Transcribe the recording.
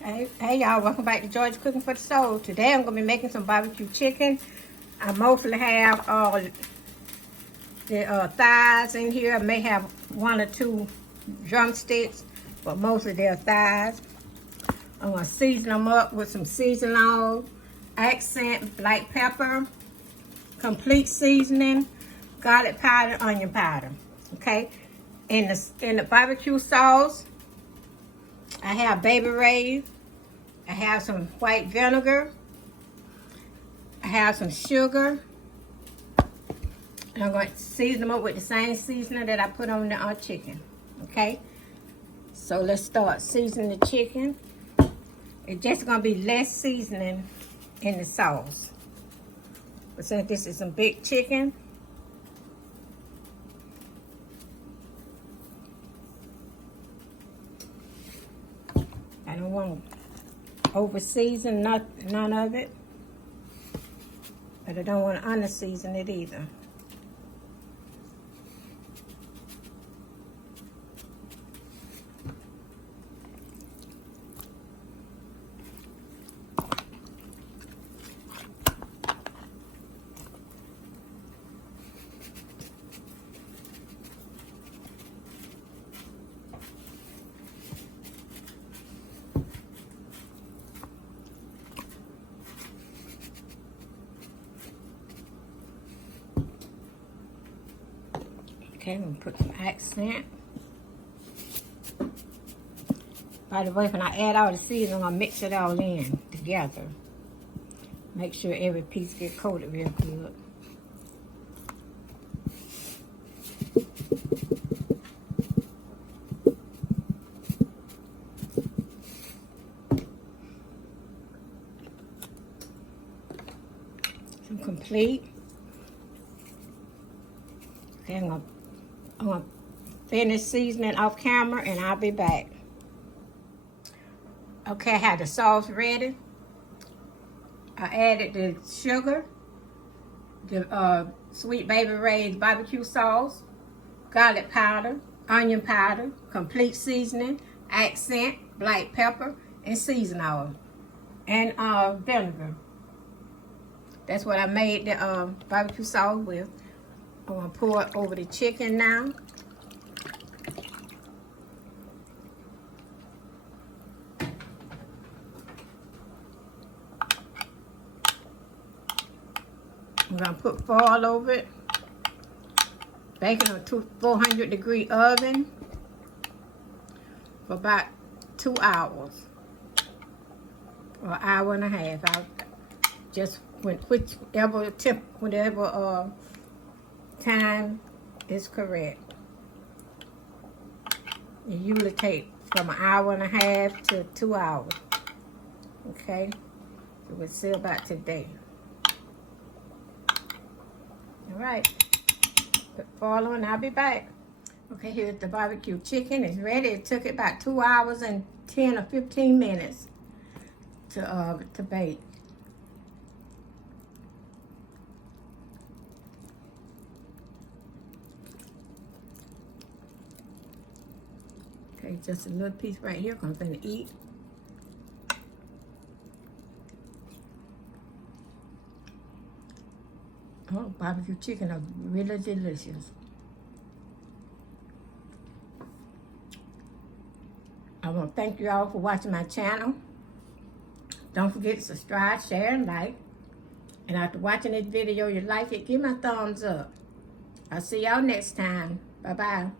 Hey y'all, welcome back to Georgia Cooking for the Soul. Today I'm going to be making some barbecue chicken. I mostly have the thighs in here. I may have one or two drumsticks, but mostly they're thighs. I'm going to season them up with some seasoning oil, accent black pepper, complete seasoning, garlic powder, onion powder. Okay, in the barbecue sauce, I have Baby Ray's. I have some white vinegar. I have some sugar. And I'm going to season them up with the same seasoning that I put on the chicken. Okay? So let's start seasoning the chicken. It's just going to be less seasoning in the sauce. But since this is some big chicken, I don't want to over season none of it, but I don't want to under season it either. Okay, I'm going to put some accent. By the way, when I add all the seasoning, I'm going to mix it all in together. Make sure every piece gets coated real good. Some complete. Okay, I'm going to finish seasoning off camera and I'll be back. Okay, I have the sauce ready. I added the sugar, the Sweet Baby Ray's barbecue sauce, garlic powder, onion powder, complete seasoning, accent, black pepper, and seasoning oil, and vinegar. That's what I made the barbecue sauce with. I'm going to pour it over the chicken now. I'm going to put foil over it. Bake it on a 400-degree oven for about 2 hours. Or an hour and a half. Just whatever time is correct. It usually takes from an hour and a half to 2 hours. Okay? So we'll see about today. Alright. Put foil on, I'll be back. Okay, here's the barbecue chicken. It's ready. It took about 2 hours and 10 or 15 minutes to bake. Okay, just a little piece right here because I'm going to eat. Oh, barbecue chicken are really delicious. I want to thank you all for watching my channel. Don't forget to subscribe, share, and like. And after watching this video, you like it, give me a thumbs up. I'll see y'all next time. Bye-bye.